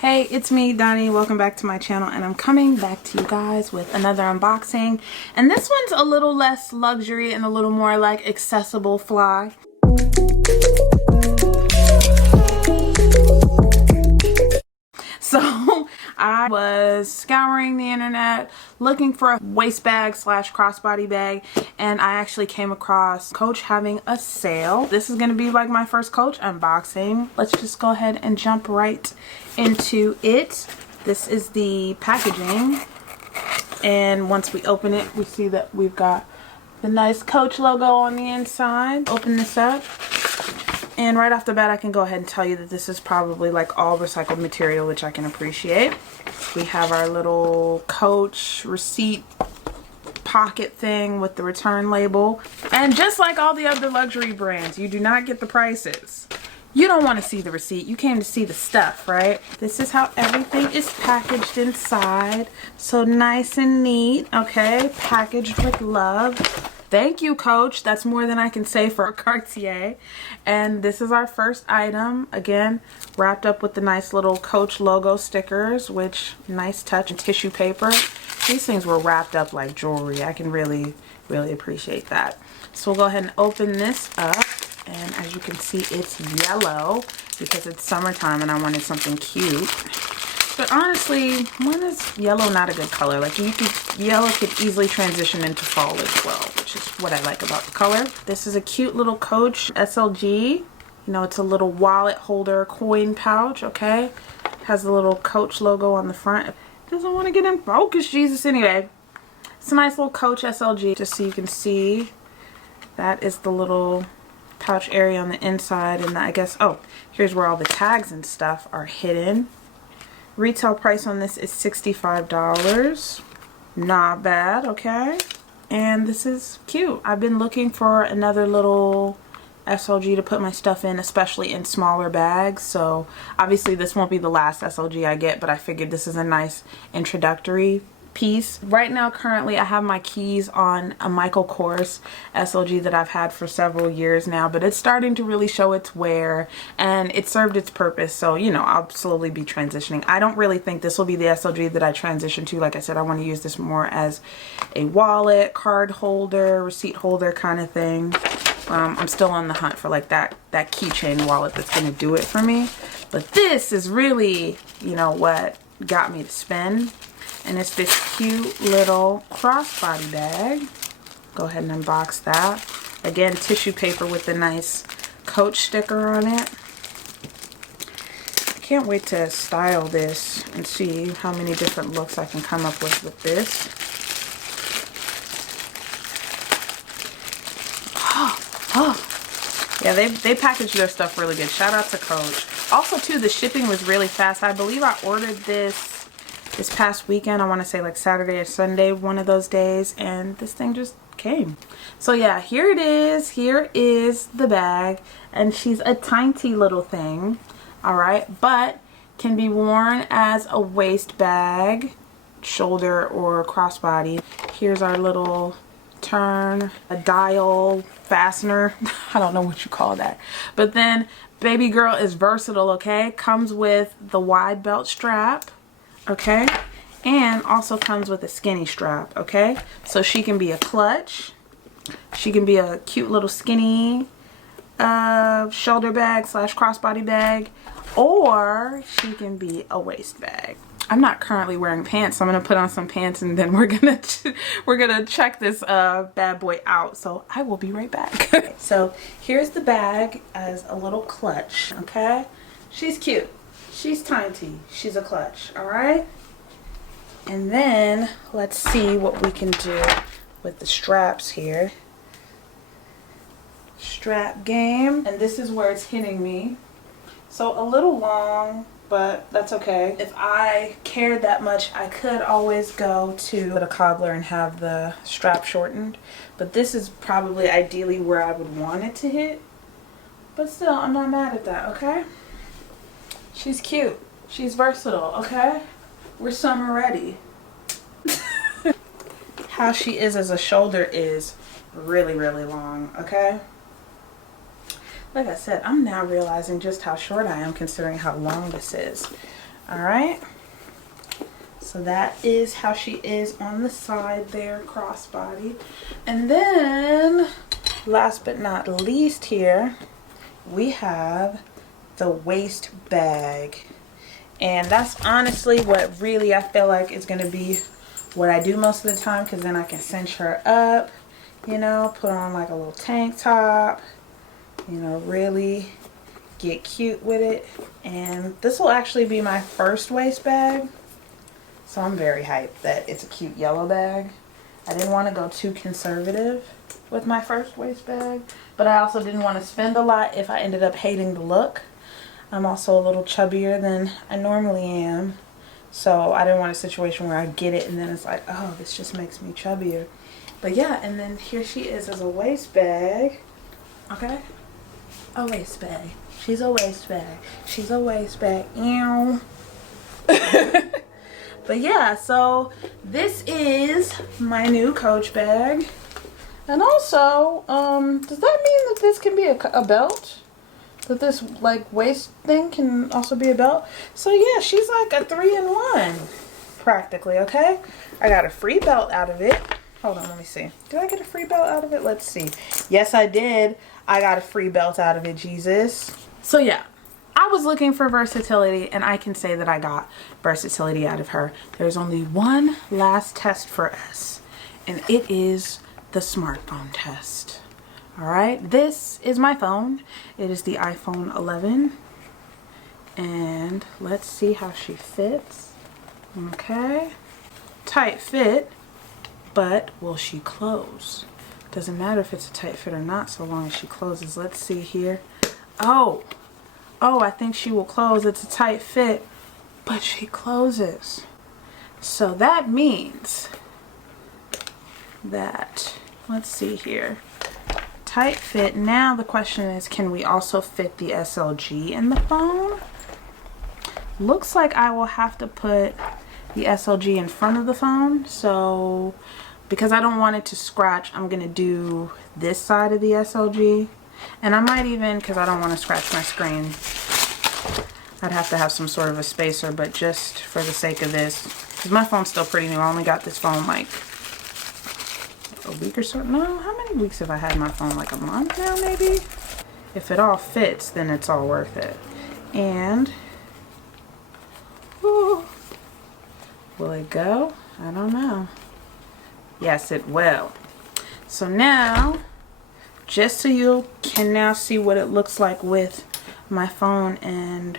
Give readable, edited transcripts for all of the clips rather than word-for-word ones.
Hey, it's me, Donnie. Welcome back to my channel, and I'm coming back to you guys with another unboxing. And this one's a little less luxury and a little more like accessible fly. So I was scouring the internet looking for a waist bag slash crossbody bag, and I actually came across Coach having a sale. This is going to be like my first Coach unboxing. Let's just go ahead and jump right into it. This is the packaging, and once we open it, we see that we've got the nice Coach logo on the inside. Open this up. And right off the bat, I can go ahead and tell you that this is probably like all recycled material, which I can appreciate. We have our little Coach receipt pocket thing with the return label. And just like all the other luxury brands, you do not get the prices. You don't want to see the receipt. You came to see the stuff, right? This is how everything is packaged inside. So nice and neat, okay? Packaged with love. Thank you, Coach. That's more than I can say for a Cartier. And this is our first item. Again, wrapped up with the nice little Coach logo stickers, which nice touch, and tissue paper. These things were wrapped up like jewelry. I can really appreciate that. So we'll go ahead and open this up. And as you can see, it's yellow because it's summertime and I wanted something cute. But honestly, when is yellow not a good color? Like yellow could easily transition into fall as well, which is what I like about the color. This is a cute little Coach SLG. You know, it's a little wallet holder coin pouch, okay? Has the little Coach logo on the front. It doesn't want to get in focus, Jesus. Anyway, it's a nice little Coach SLG, just so you can see. That is the little pouch area on the inside, and I guess, oh, here's where all the tags and stuff are hidden. Retail price on this is $65. Not bad, okay? And this is cute. I've been looking for another little SLG to put my stuff in, especially in smaller bags. So obviously this won't be the last SLG I get, but I figured this is a nice introductory piece. Right now, currently, I have my keys on a Michael Kors SLG that I've had for several years now, but it's starting to really show its wear, and it served its purpose. So, you know, I'll slowly be transitioning. I don't really think this will be the SLG that I transition to. Like I said, I want to use this more as a wallet, card holder, receipt holder kind of thing. I'm still on the hunt for like that keychain wallet that's going to do it for me. But this is really, you know, what got me to spend. And it's this cute little crossbody bag. Go ahead and unbox that. Again, tissue paper with the nice Coach sticker on it. I can't wait to style this and see how many different looks I can come up with this. Yeah, they package their stuff really good. Shout out to Coach. Also, too, the shipping was really fast. I believe I ordered this past weekend. I want to say like Saturday or Sunday, one of those days, and this thing just came. So yeah, here it is. Here is the bag, and she's a tiny little thing, all right, but can be worn as a waist bag, shoulder, or crossbody. Here's our little a dial fastener. I don't know what you call that, but then baby girl is versatile, okay? Comes with the wide belt strap, okay, and also comes with a skinny strap, okay? So she can be a clutch, she can be a cute little skinny shoulder bag slash crossbody bag, or she can be a waist bag. I'm not currently wearing pants, so I'm gonna put on some pants, and then we're gonna check this bad boy out. So I will be right back. So here's the bag as a little clutch, okay? She's cute. She's tiny. She's a clutch, all right? And then let's see what we can do with the straps here. Strap game. And this is where it's hitting me. So a little long, but that's okay. If I cared that much, I could always go to a cobbler and have the strap shortened. But this is probably ideally where I would want it to hit. But still, I'm not mad at that, okay? She's cute. She's versatile, okay? We're summer ready. How she is as a shoulder is really long, okay? Like I said, I'm now realizing just how short I am considering how long this is. All right. So that is how she is on the side there, crossbody. And then last but not least here, we have the waist bag. And that's honestly what really I feel like is going to be what I do most of the time, because then I can cinch her up, you know, put on like a little tank top, you know, really get cute with it. And this will actually be my first waist bag, so I'm very hyped that it's a cute yellow bag. I didn't want to go too conservative with my first waist bag, but I also didn't want to spend a lot if I ended up hating the look. I'm also a little chubbier than I normally am, so I didn't want a situation where I get it and then it's like, oh, this just makes me chubbier. But yeah, and then here she is as a waist bag. Okay, a waist bag. She's a waist bag. She's a waist bag. Ew. But yeah, so this is my new Coach bag. And also, does that mean that this can be a belt? That this like waist thing can also be a belt? So yeah, she's like a 3-in-1 practically. Okay, I got a free belt out of it. Hold on, let me see. Did I get a free belt out of it? Let's see. Yes, I did. I got a free belt out of it, Jesus. So yeah, I was looking for versatility, and I can say that I got versatility out of her. There's only one last test for us, and it is the smartphone test. All right, this is my phone. It is the iPhone 11, and let's see how she fits. Okay, tight fit, but will she close? Doesn't matter if it's a tight fit or not, so long as she closes. Let's see here. Oh, I think she will close. It's a tight fit, but she closes. So that means that, let's see here. Tight fit. Now the question is, can we also fit the SLG in the phone? Looks like I will have to put the SLG in front of the phone. So because I don't want it to scratch, I'm gonna do this side of the SLG. And I might even, because I don't want to scratch my screen, I'd have to have some sort of a spacer, but just for the sake of this, because my phone's still pretty new. I only got this phone like a week or so. No, how many weeks have I had my phone? Like a month now, maybe? If it all fits, then it's all worth it. And, ooh, will it go? I don't know. Yes, it will. So now, just so you can now see what it looks like with my phone and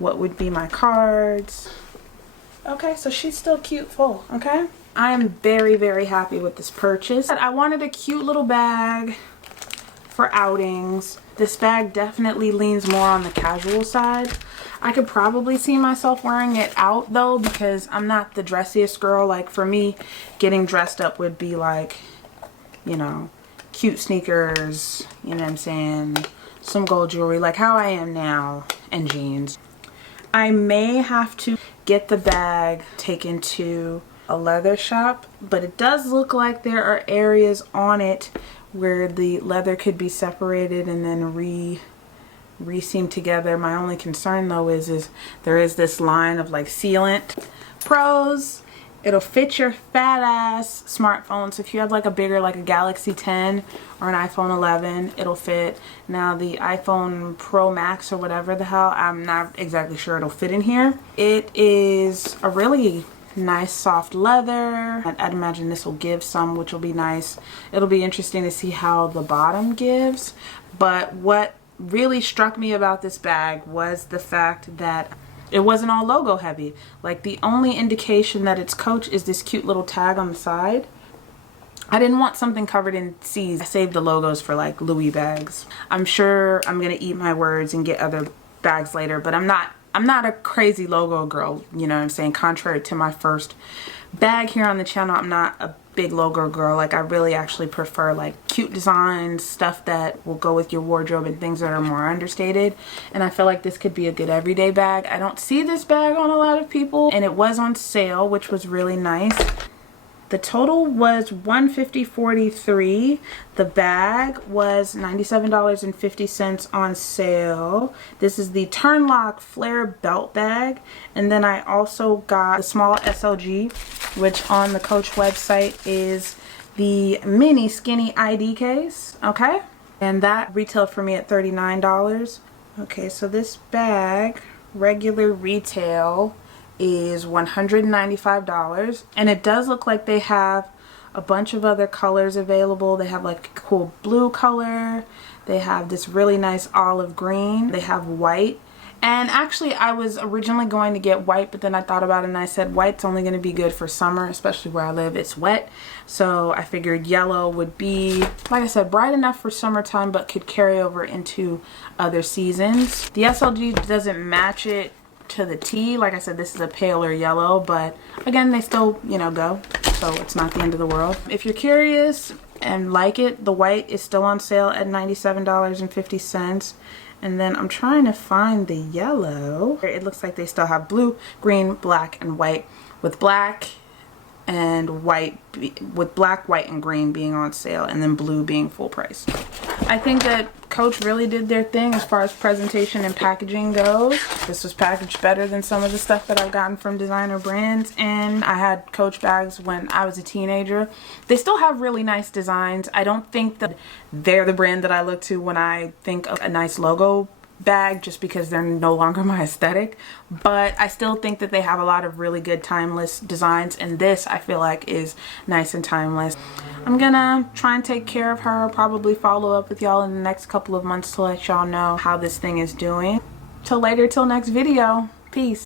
what would be my cards. Okay, so she's still cute full, okay? I am very, very happy with this purchase. I wanted a cute little bag for outings. This bag definitely leans more on the casual side. I could probably see myself wearing it out though, because I'm not the dressiest girl. Like for me, getting dressed up would be like, you know, cute sneakers, you know what I'm saying, some gold jewelry, like how I am now, and jeans. I may have to get the bag taken to a leather shop, but it does look like there are areas on it where the leather could be separated and then re-seamed together. My only concern though is there is this line of like sealant. Pros: it'll fit your fat ass smartphone. So if you have like a bigger, like a Galaxy 10 or an iPhone 11, it'll fit. Now the iPhone Pro Max or whatever the hell, I'm not exactly sure it'll fit in here. It is a really nice soft leather. I'd imagine this will give some, which will be nice. It'll be interesting to see how the bottom gives. But what really struck me about this bag was the fact that it wasn't all logo heavy. Like the only indication that it's Coach is this cute little tag on the side. I didn't want something covered in C's. I saved the logos for like Louis bags. I'm sure I'm gonna eat my words and get other bags later, but I'm not a crazy logo girl, you know what I'm saying? Contrary to my first bag here on the channel, I'm not a big logo girl. Like I really actually prefer like cute designs, stuff that will go with your wardrobe and things that are more understated. And I feel like this could be a good everyday bag. I don't see this bag on a lot of people, and it was on sale, which was really nice. The total was $150.43. The bag was $97.50 on sale. This is the Turnlock Flare belt bag. And then I also got the small SLG, which on the Coach website is the mini skinny ID case. Okay. And that retailed for me at $39. Okay, so this bag, regular retail, is $195, and it does look like they have a bunch of other colors available. They have like a cool blue color, they have this really nice olive green, they have white. And actually I was originally going to get white, but then I thought about it and I said white's only going to be good for summer, especially where I live, it's wet. So I figured yellow would be, like I said, bright enough for summertime but could carry over into other seasons. The SLG doesn't match it to the T. Like I said, this is a paler yellow, but again, they still, you know, go, so it's not the end of the world. If you're curious and like it, the white is still on sale at $97.50. And then I'm trying to find the yellow. It looks like they still have blue, green, black, and white, with black and white, with black, white, and green being on sale, and then blue being full price. I think that Coach really did their thing as far as presentation and packaging goes. This was packaged better than some of the stuff that I've gotten from designer brands, and I had Coach bags when I was a teenager. They still have really nice designs. I don't think that they're the brand that I look to when I think of a nice logo bag, just because they're no longer my aesthetic, but I still think that they have a lot of really good timeless designs, and this I feel like is nice and timeless. I'm gonna try and take care of her, probably follow up with y'all in the next couple of months to let y'all know how this thing is doing. Till later, till next video. Peace.